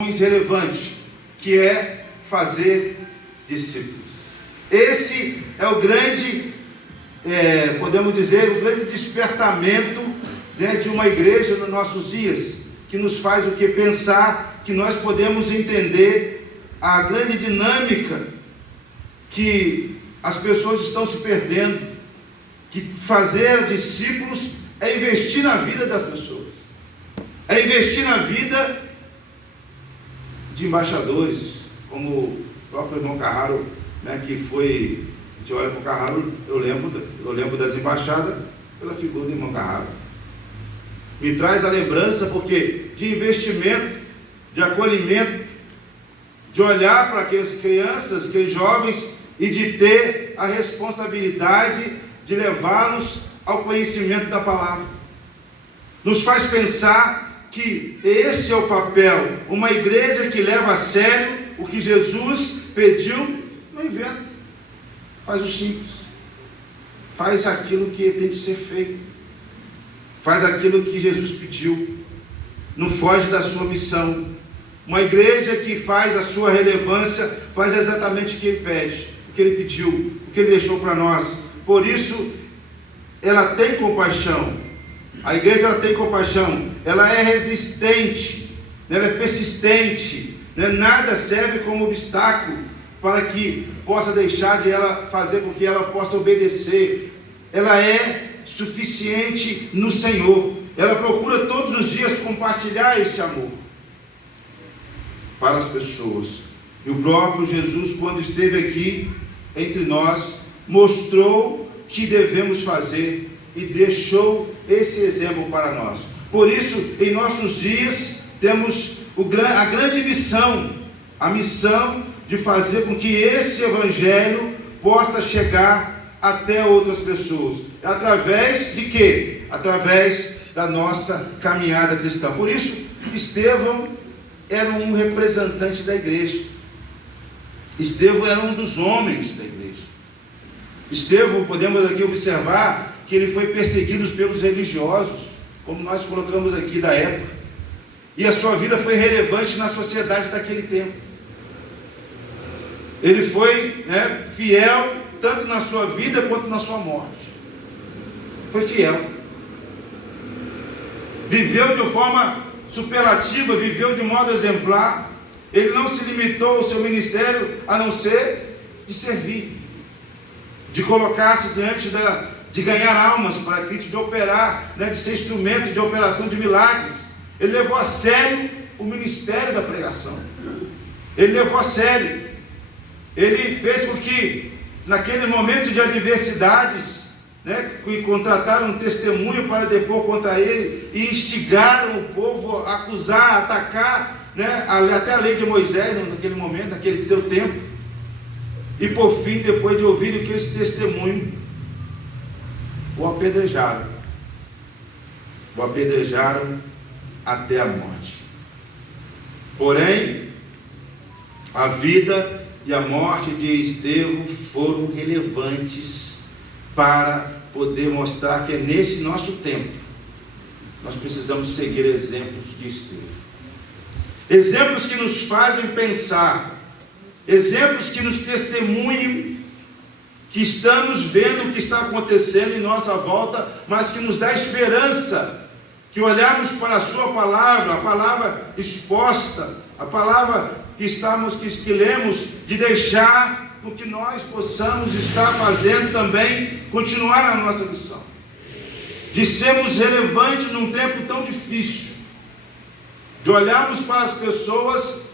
relevante, que é fazer discípulos. Esse é o grande, podemos dizer, o grande despertamento, de uma igreja nos nossos dias, que nos faz o que? Pensar que nós podemos entender a grande dinâmica que as pessoas estão se perdendo, que fazer discípulos é investir na vida das pessoas, é investir na vida de embaixadores, como o próprio irmão Carraro, que foi, a gente olha para o Carraro, eu lembro das embaixadas pela figura do irmão Carraro. Me traz a lembrança, porque de investimento, de acolhimento, de olhar para aquelas crianças, aqueles jovens, e de ter a responsabilidade de levá-los ao conhecimento da palavra. Nos faz pensar que esse é o papel, uma igreja que leva a sério o que Jesus pediu. Não inventa, faz o simples, faz aquilo que tem que ser feito, faz aquilo que Jesus pediu, não foge da sua missão. Uma igreja que faz a sua relevância, faz exatamente o que ele pede, o que ele pediu, o que ele deixou para nós. Por isso, ela tem compaixão. A igreja, ela tem compaixão, ela é resistente, ela é persistente, nada serve como obstáculo para que possa deixar de ela fazer, porque ela possa obedecer. Ela é suficiente no Senhor, ela procura todos os dias compartilhar este amor para as pessoas. E o próprio Jesus, quando esteve aqui entre nós, mostrou que devemos fazer e deixou esse exemplo para nós. Por isso, em nossos dias, temos a grande missão, a missão de fazer com que esse evangelho possa chegar até outras pessoas. Através de quê? Através da nossa caminhada cristã. Por isso, Estevão era um representante da igreja. Estevão era um dos homens da igreja. Estevão, podemos aqui observar que ele foi perseguido pelos religiosos, como nós colocamos aqui da época, e a sua vida foi relevante na sociedade daquele tempo. Ele foi fiel tanto na sua vida quanto na sua morte. Foi fiel, viveu de forma superlativa, viveu de modo exemplar. Ele não se limitou ao seu ministério a não ser de servir, de colocar-se diante de ganhar almas para Cristo, de operar, de ser instrumento de operação de milagres. Ele levou a sério o ministério da pregação. Ele levou a sério. Ele fez com que, naquele momento de adversidades, que contrataram um testemunho para depor contra ele e instigaram o povo a acusar, a atacar, até a lei de Moisés, naquele momento, naquele seu tempo. E por fim, depois de ouvirem que esse testemunho, o apedrejaram até a morte. Porém, a vida e a morte de Estevão foram relevantes para poder mostrar que é nesse nosso tempo nós precisamos seguir exemplos de Estevão, exemplos que nos fazem pensar, exemplos que nos testemunham que estamos vendo o que está acontecendo em nossa volta, mas que nos dá esperança, que olhamos para a sua palavra, a palavra exposta, a palavra que lemos, de deixar com que nós possamos estar fazendo também, continuar na nossa missão, de sermos relevantes num tempo tão difícil, de olharmos para as pessoas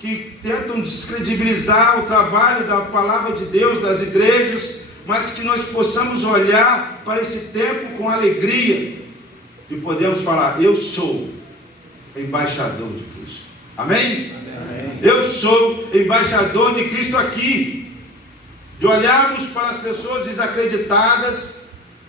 que tentam descredibilizar o trabalho da palavra de Deus, das igrejas, mas que nós possamos olhar para esse tempo com alegria, e podemos falar: eu sou embaixador de Cristo. Amém? Amém. Eu sou embaixador de Cristo aqui. De olharmos para as pessoas desacreditadas,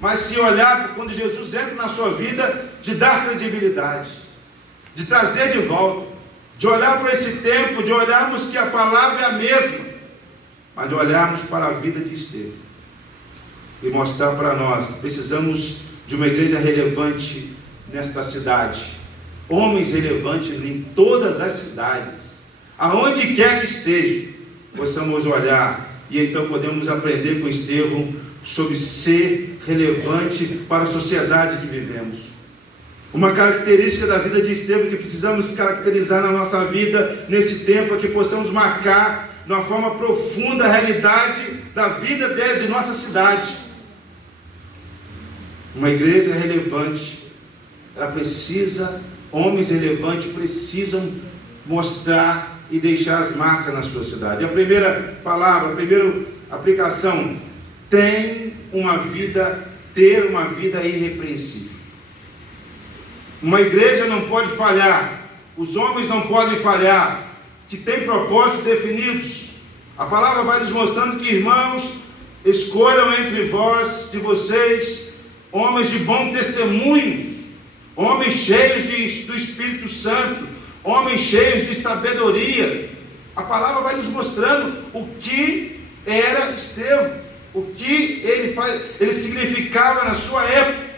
mas se olhar quando Jesus entra na sua vida, de dar credibilidade, de trazer de volta, de olhar para esse tempo, de olharmos que a palavra é a mesma, mas de olharmos para a vida de Estevão e mostrar para nós que precisamos de uma igreja relevante nesta cidade, homens relevantes em todas as cidades, aonde quer que esteja, possamos olhar e então podemos aprender com Estevão sobre ser relevante para a sociedade que vivemos. Uma característica da vida de Estevão que precisamos caracterizar na nossa vida nesse tempo é que possamos marcar de uma forma profunda a realidade da vida de nossa cidade. Uma igreja relevante, ela precisa, homens relevantes precisam mostrar e deixar as marcas na sua cidade. E a primeira palavra, a primeira aplicação, ter uma vida irrepreensível. Uma igreja não pode falhar, os homens não podem falhar, que tem propósitos definidos. A palavra vai nos mostrando que, irmãos, escolham entre de vocês, homens de bom testemunho, homens cheios do Espírito Santo, homens cheios de sabedoria. A palavra vai nos mostrando o que era Estevão, o que ele significava na sua época.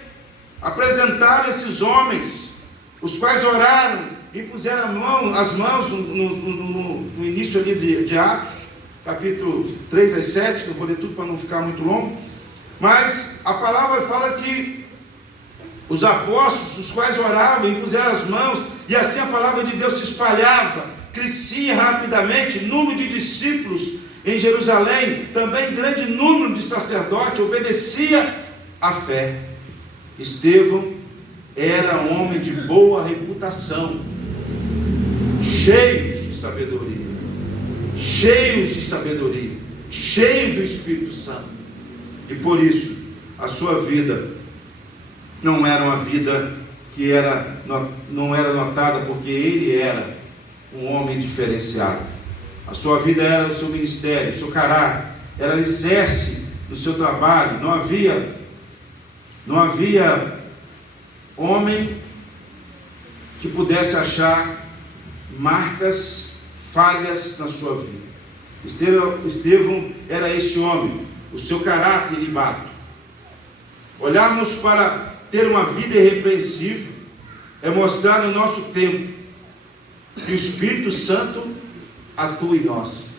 Apresentaram esses homens, os quais oraram e puseram as mãos no início ali de Atos, capítulo 3 a 7, que eu vou ler tudo para não ficar muito longo, mas a palavra fala que os apóstolos, os quais oravam e puseram as mãos, e assim a palavra de Deus se espalhava, crescia rapidamente, número de discípulos em Jerusalém, também grande número de sacerdotes, obedecia à fé. Estevão era um homem de boa reputação, cheios de sabedoria, cheio do Espírito Santo, e por isso a sua vida não era uma vida que não era notada porque ele era um homem diferenciado. A sua vida era o seu ministério, o seu caráter, era alicerce do seu trabalho. Não havia homem que pudesse achar marcas, falhas na sua vida. Estevão era esse homem, o seu caráter ilibado. Olharmos para ter uma vida irrepreensível é mostrar no nosso tempo que o Espírito Santo atua em nós,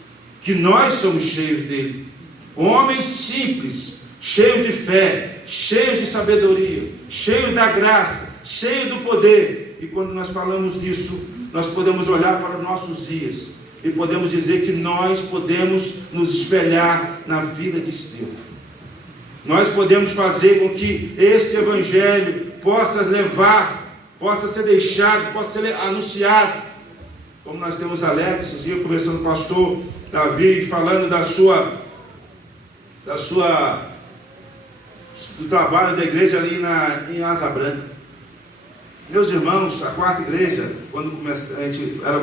que nós somos cheios dele, homens simples, cheios de fé, cheios de sabedoria, cheios da graça, cheios do poder. E quando nós falamos disso, nós podemos olhar para os nossos dias e podemos dizer que nós podemos nos espelhar na vida de Estevão. Nós podemos fazer com que este evangelho possa ser deixado, possa ser anunciado. Como nós temos alerta, esses dias conversando com o pastor Davi, falando do trabalho da igreja ali em Asa Branca. Meus irmãos, a quarta igreja, quando a gente era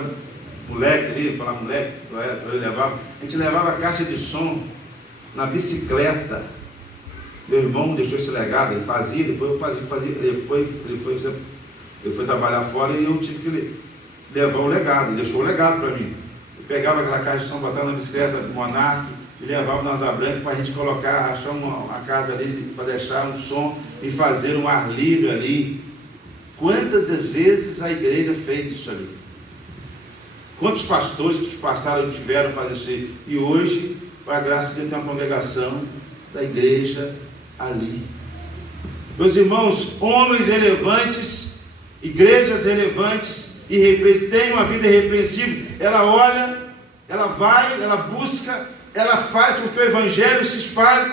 moleque ali, falar moleque, a gente levava a caixa de som na bicicleta. Meu irmão deixou esse legado, ele fazia, depois eu fazia, ele foi trabalhar fora e eu tive que levar o legado, ele deixou o legado para mim. Eu pegava aquela caixa de som, botava na bicicleta do Monark e levava na Asa Branca para a gente colocar, achar uma casa ali para deixar um som e fazer um ar livre ali. Quantas vezes a igreja fez isso ali? Quantos pastores que passaram tiveram fazer isso aí? E hoje, para a graça de Deus, tem uma congregação da igreja ali. Meus irmãos, homens relevantes, igrejas relevantes, tem uma vida irrepreensível. Ela olha, ela vai, ela busca, ela faz com que o evangelho se espalhe,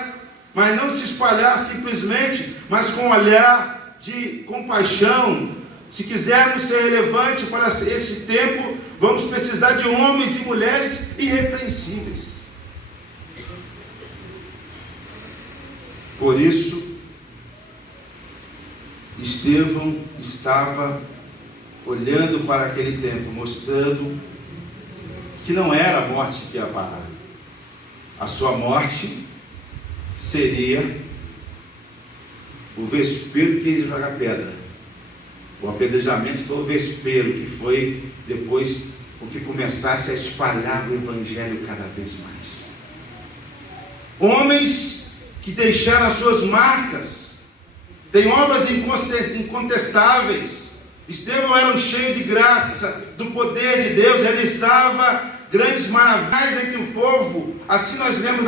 mas não se espalhar simplesmente, mas com um olhar de compaixão. Se quisermos ser relevantes para esse tempo, vamos precisar de homens e mulheres irrepreensíveis. Por isso, Estevão estava olhando para aquele tempo, mostrando que não era a morte que ia parar. A sua morte seria o vespeiro que ia jogar pedra. O apedrejamento foi o vespeiro, que foi depois o que começasse a espalhar o evangelho cada vez mais. Homens que deixaram as suas marcas, têm obras incontestáveis, Estevão era um cheio de graça, do poder de Deus, realizava grandes maravilhas entre o povo. Assim nós lemos